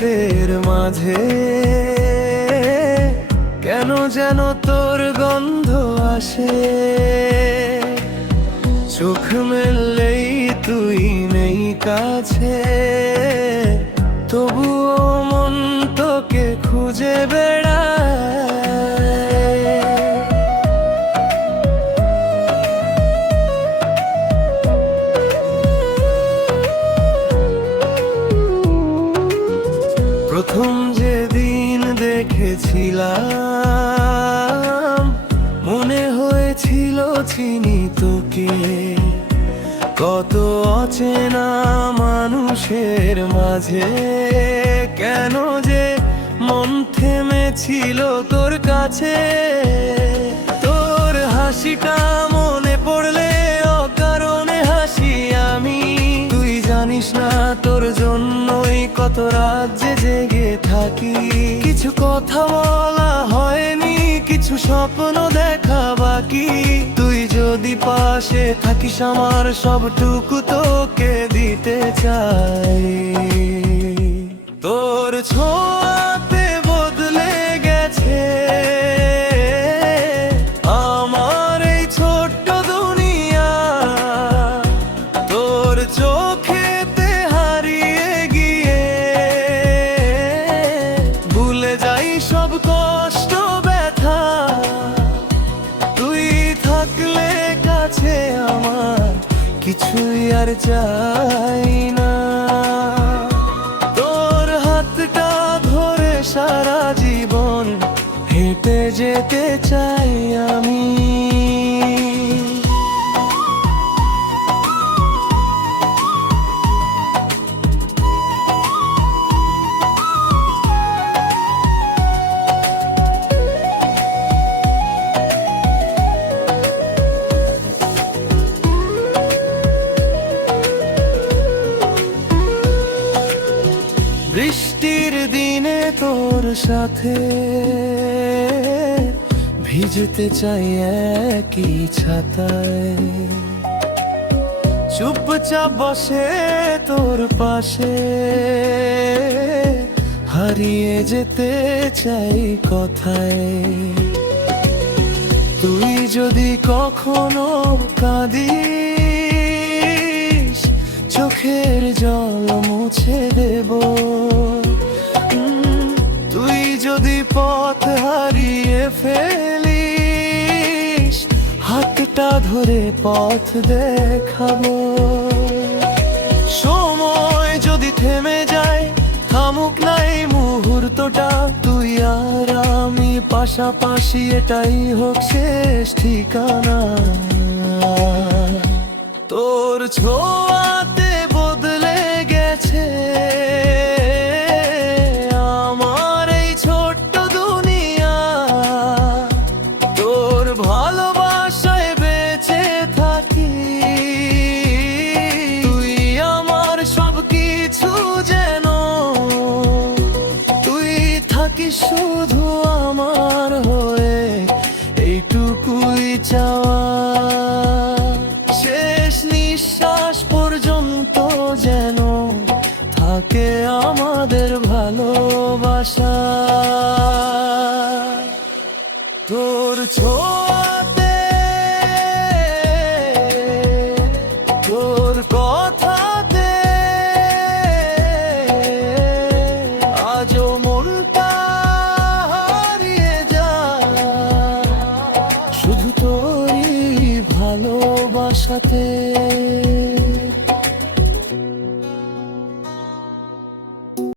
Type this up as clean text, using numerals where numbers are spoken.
রাতের মাঝে কেন যেন তোর গন্ধ আসে, চোখ মেললেই তুই নেই কাছে, তবুও মন তোকে খুঁজে বেড়ায়। প্রথম যেদিন দেখেছিলাম মনে হয়েছিল চিনি তোকে, কত অচেনা মানুষের মাঝে কেন যে মন থেমেছিল তোর কাছে। তোর হাসিটা মনে পড়লে অকারণে হাসি আমি, তুই জানিস না তোর জন্যই কত রাত জেগে থাকি। কিছু কথা বলা হয়নি, কিছু স্বপ্ন দেখা বাকি, তুই যদি পাশে থাকিস আমার সবটুকু তোকে দিতে চাই। তোর ছোঁয়াতে বদলে গেছে আমার এই ছোট্ট দুনিয়া, তোর চোখেতে হারিয়ে গিয়ে ভুলে যাই সব কষ্ট ব্যথা, তুই থাকলে কাছে আমার কিছুই আর চাই না। তোর হাতটা ধরে সারা জীবন হেঁটে যেতে চাই আমি। বৃষ্টির দিনে তোর সাথে ভিজতে চাই একই ছাতায়, চুপচাপ বসে তোর পাশে হারিয়ে যেতে চাই কথায়। তুই যদি কখনো কাঁদিস চোখের জল মুছে দেব, তুই যদি পথ হারিয়ে ফেলিস হাতটা ধরে পথ দেখাবো। সময় যদি থেমে যায় থামুক না এই মুহূর্তটা, তুই আর আমি পাশাপাশি এটাই হোক শেষ ঠিকানা। তোর ছোঁয়াতে বদলে গেছে আমার এই ছোট্ট দুনিয়া, তোর ভালোবাসায় বেঁচে থাকি, তুই আমার সব কিছু যেন, তুই থাকিস শুধু আমার হয়ে এইটুকুই চাওয়া। শেষ নিঃশ্বাস পর্যন্ত যেন থাকে আমাদের ভালোবাসা। তোর ছোঁয়াতে তোর কথাতে আজও মনটা হারিয়ে যায় শুধু তোরই ভালোবাসাতে।